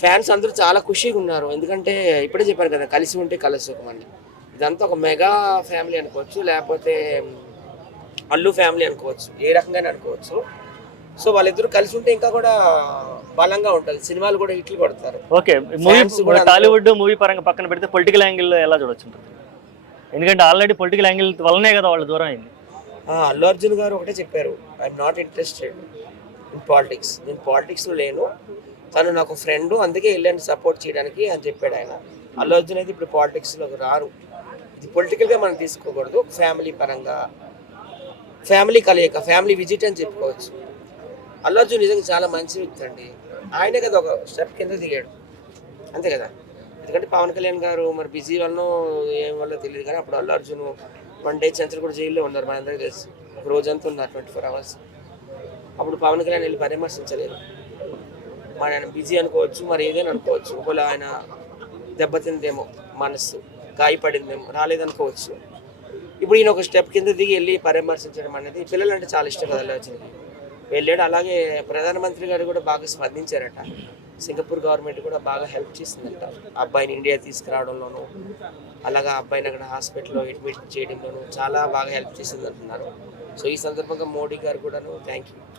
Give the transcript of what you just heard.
Fans అందరూ చాలా ఖుషీగా ఉన్నారు. ఎందుకంటే ఇప్పుడే చెప్పాను కదా! కలిసి ఉంటే కలసుఖం అని. ఇదంతా ఒక మెగా ఫ్యామిలీ అనుకోవచ్చు. లేపోతే అల్లు ఫ్యామిలీ అనుకోవచ్చు. ఏ రకంగానే అనుకోవచ్చు. సో, వాళ్ళిద్దరూ కలిసి ఉంటే ఇంకా కూడా బలంగా ఉంటది. సినిమాలు కూడా హిట్లు కొడతారు. ఓకే. మూవీ ఫ్యాన్స్ కూడా అందరూ టాలీవుడ్ మూవీ పరంగా పక్కన పెడితే పొలిటికల్ యాంగిల్‌లో ఎలా చూడొచ్చంటారు? ఎందుకంటే ఆల్రెడీ పొలిటికల్ యాంగిల్ వల్లనే కదా వాళ్ళు దూరం అయింది. అల్లు అర్జున్ గారు ఒకటే చెప్పారు. I'm not interested in politics. నేను పాలిటిక్స్‌లో లేను. తను నాకు ఫ్రెండు. అందుకే ఎళ్ళాను సపోర్ట్ చేయడానికి అని చెప్పాడాయన. అల్లు అర్జున్ అయితే ఇప్పుడు పాలిటిక్స్‌లోకి రారు. ఇది పొలిటికల్‌గా మనం తీసుకోకూడదు. ఫ్యామిలీ పరంగా, ఫ్యామిలీ కలయిక, ఫ్యామిలీ విజిట్ అని చెప్పుకోవచ్చు. అల్లు అర్జున్ నిజంగా చాలా మంచి వ్యక్తి అండి. ఆయనే కదా ఒక స్టెప్ కిందకి దిగాడు. అంతే కదా! ఎందుకంటే పవన్ కళ్యాణ్ గారు మరి బిజీ వల్లనో ఏం వల్లో తెలీదు కానీ అప్పుడు అల్లు అర్జున్ వన్ డే చంద్రగూడ జైల్లో ఉన్నారు. మనందరికీ తెలుసు. ఒక రోజంతా ఉన్నారు 24 అవర్స్. అప్పుడు పవన్ కళ్యాణ్ వెళ్ళి పరామర్శించలేదు. మరి ఆయన బిజీ అనుకోవచ్చు, మరి ఏదైనా అనుకోవచ్చు. ఒకవేళ ఆయన దెబ్బతిందేమో మనస్సు, గాయపడిందేమో, రాలేదనుకోవచ్చు. ఇప్పుడు ఈయన ఒక స్టెప్ కింద దిగి వెళ్ళి పరామర్శించడం అనేది పిల్లలంటే చాలా ఇష్టం కదా అల్లు అర్జున్‌కి. వెళ్ళాడు. అలాగే ప్రధానమంత్రి గారు కూడా బాగా స్పందించారట. సింగపూర్ గవర్నమెంట్ కూడా బాగా హెల్ప్ చేసిందంట. అబ్బాయిని ఇండియా తీసుకురావడంలోనూ, అలాగా అబ్బాయిని అక్కడ హాస్పిటల్‌లో అడ్మిట్ చేయడంలోనూ చాలా బాగా హెల్ప్ చేసిందంటున్నారు. సో, ఈ సందర్భంగా మోడీ గారు కూడాను థ్యాంక్ యూ.